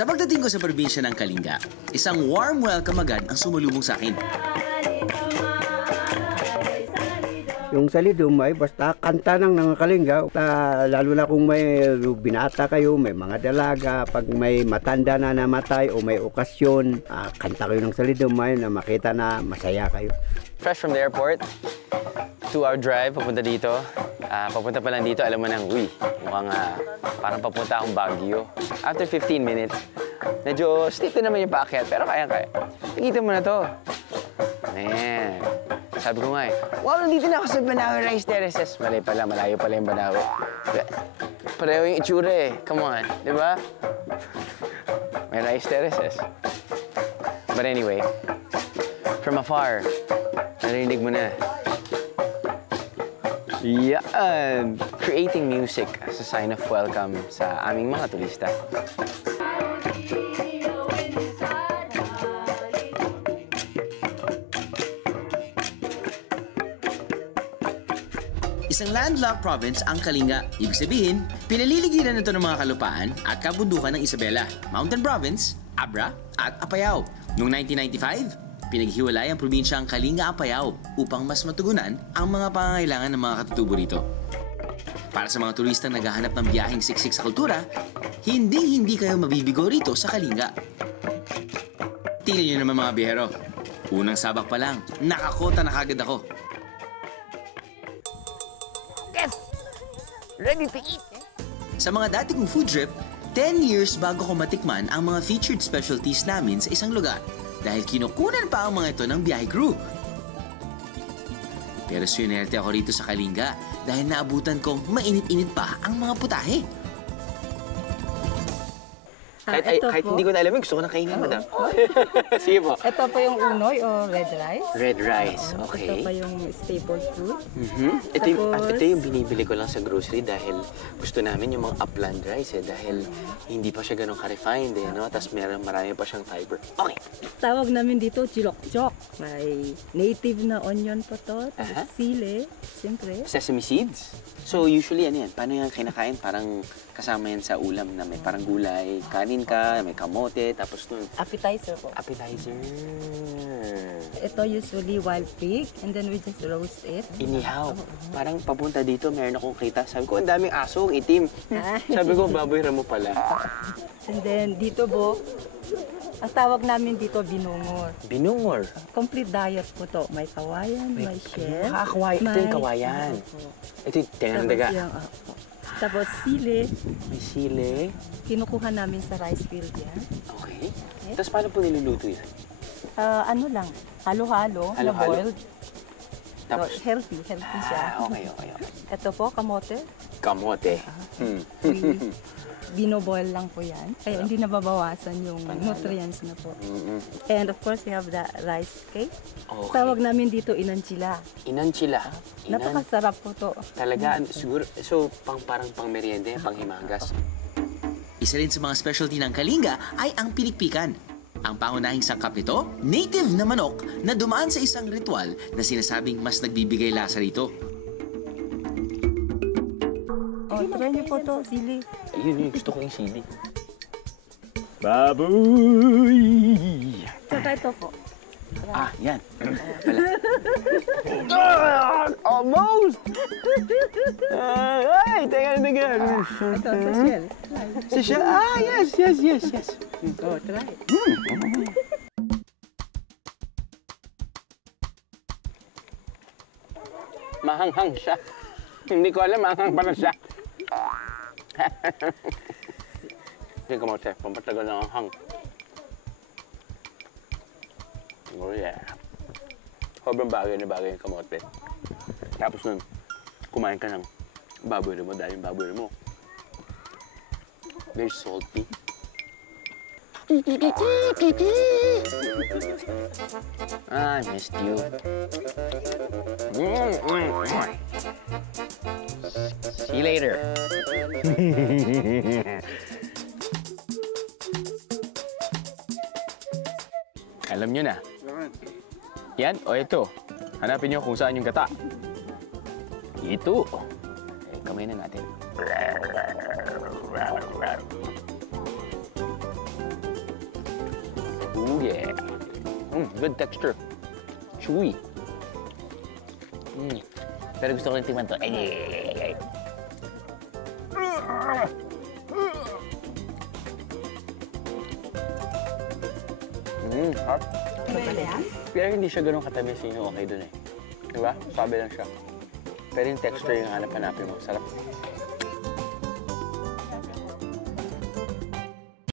Sa pagdating ko sa probinsya ng Kalinga, isang warm welcome agad ang sumulubong sa akin. Yung salidum ay basta kanta ng Kalinga, lalo na kung may binata kayo, may mga dalaga, pag may matanda na namatay o may okasyon, kanta kayo ng salidum ay na makita na masaya kayo. Fresh from the airport, 2-hour drive papunta dito. Papunta pa lang dito, alam mo nang, uy, mukhang parang papunta akong Baguio. After 15 minutes, medyo steep na naman yung paakyat, pero kaya-kaya. Nakita mo na to. Ayan. Sabi ko nga wow, nandito na ako sa Banawe Rice Terraces. Mali pala, malayo pala yung Banawe. Pareho yung itsura eh. Come on, di ba? May Rice Terraces. But anyway, from afar, narinig mo na. Yan! Creating music as a sign of welcome sa aming mga turista. Isang landlocked province ang Kalinga. Ibig sabihin, pinaliligiran nito ng mga kalupaan at kabundukan ng Isabela, Mountain Province, Abra at Apayao. Noong 1995, pinaghiwalay ang probinsya ang Kalinga-Apayao upang mas matugunan ang mga pangangailangan ng mga katutubo rito. Para sa mga turistang naghahanap ng biyaheng siksik sa kultura, hindi kayo mabibigo rito sa Kalinga. Tingnan nyo naman mga biyahero. Unang sabak pa lang, nakakota na kagad ako. Ready to eat! Sa mga dati kong food trip, 10 years bago ko matikman ang mga featured specialties namin sa isang lugar dahil kinukunan pa ang mga ito ng biyahe crew. Pero swinerte ako rito sa Kalinga dahil naabutan kong mainit-init pa ang mga putahe. Kahit hindi ko na alam, gusto ko na kainin, madam. Sige po. Ito po yung unoy o red rice. Red rice, okay. Ito pa yung staple food. Ito yung binibili ko lang sa grocery dahil gusto namin yung mga upland rice dahil hindi pa siya ganun ka-refined no? Tapos marami pa siyang fiber. Okay. Tawag namin dito chilok-chok. May native na onion po to, sili, siyempre. Sesame seeds? So usually ano yan? Paano yan kinakain? Parang kasama yan sa ulam na may parang gulay, kanin ka, may kamote, tapos nun. Appetizer po. Appetizer. Ito usually wild pig and then we just roast it. Inihaw. Parang papunta dito, meron akong kita. Sabi ko, ang daming aso, itim. Sabi ko, baboy ramo pala. And then dito po, ang tawag namin dito binungor. Binungor? Complete diet po to. May kawayan, may shell. Ito yung kawayan. Ito yung tinandaga. Tapos sili. May sili. Kinukuha namin sa rice field yan. Okay. Tapos paano po niluluto yan? Ano lang, halo-halo, na boiled. Tapos? So, healthy siya. Okay. Ito po, kamote. Kamote. Bino-boil lang po yan. Kaya hindi nababawasan yung nutrients na po. And of course, we have the rice cake. Okay. Tawag namin dito inanchila. Inanchila. Napakasarap po to. Talaga, siguro, so parang pang merienda, pang himagas. Isa rin sa mga specialty ng Kalinga ay ang pilikpikan. Ang pangunahing sangkap nito, native na manok na dumaan sa isang ritual na sinasabing mas nagbibigay lasa rito. Try niyo po to, sili. Ayun, gusto ko yung sili. Baboy! Saka ito po. Yan. Almost! Ay, teka. Ito, sa shell. Si siya, yes. Oh, try. Mahanghang siya. Hindi ko alam, mahanghang pala siya. Hindi ka mate, pampatagal ng anghang. Oh yeah. Sobrang bagay na bagay yung kamote. Tapos nun, kumain ka ng baboy mo dahil yung baboy mo. Very salty. I missed you. See you later. Alam nyo na. Yan o ito. Hanapin nyo kung saan yung gata. Ito. Kamay na natin. Ooh, yeah. Good texture. Chewy. Pero gusto ko rin tingnan to. Ay. Hot. Pero hindi siya ganun katamis yung okay dun eh. Diba? Sabi lang siya. Pero yung texture yung hanap-hanapin mo. Sarap.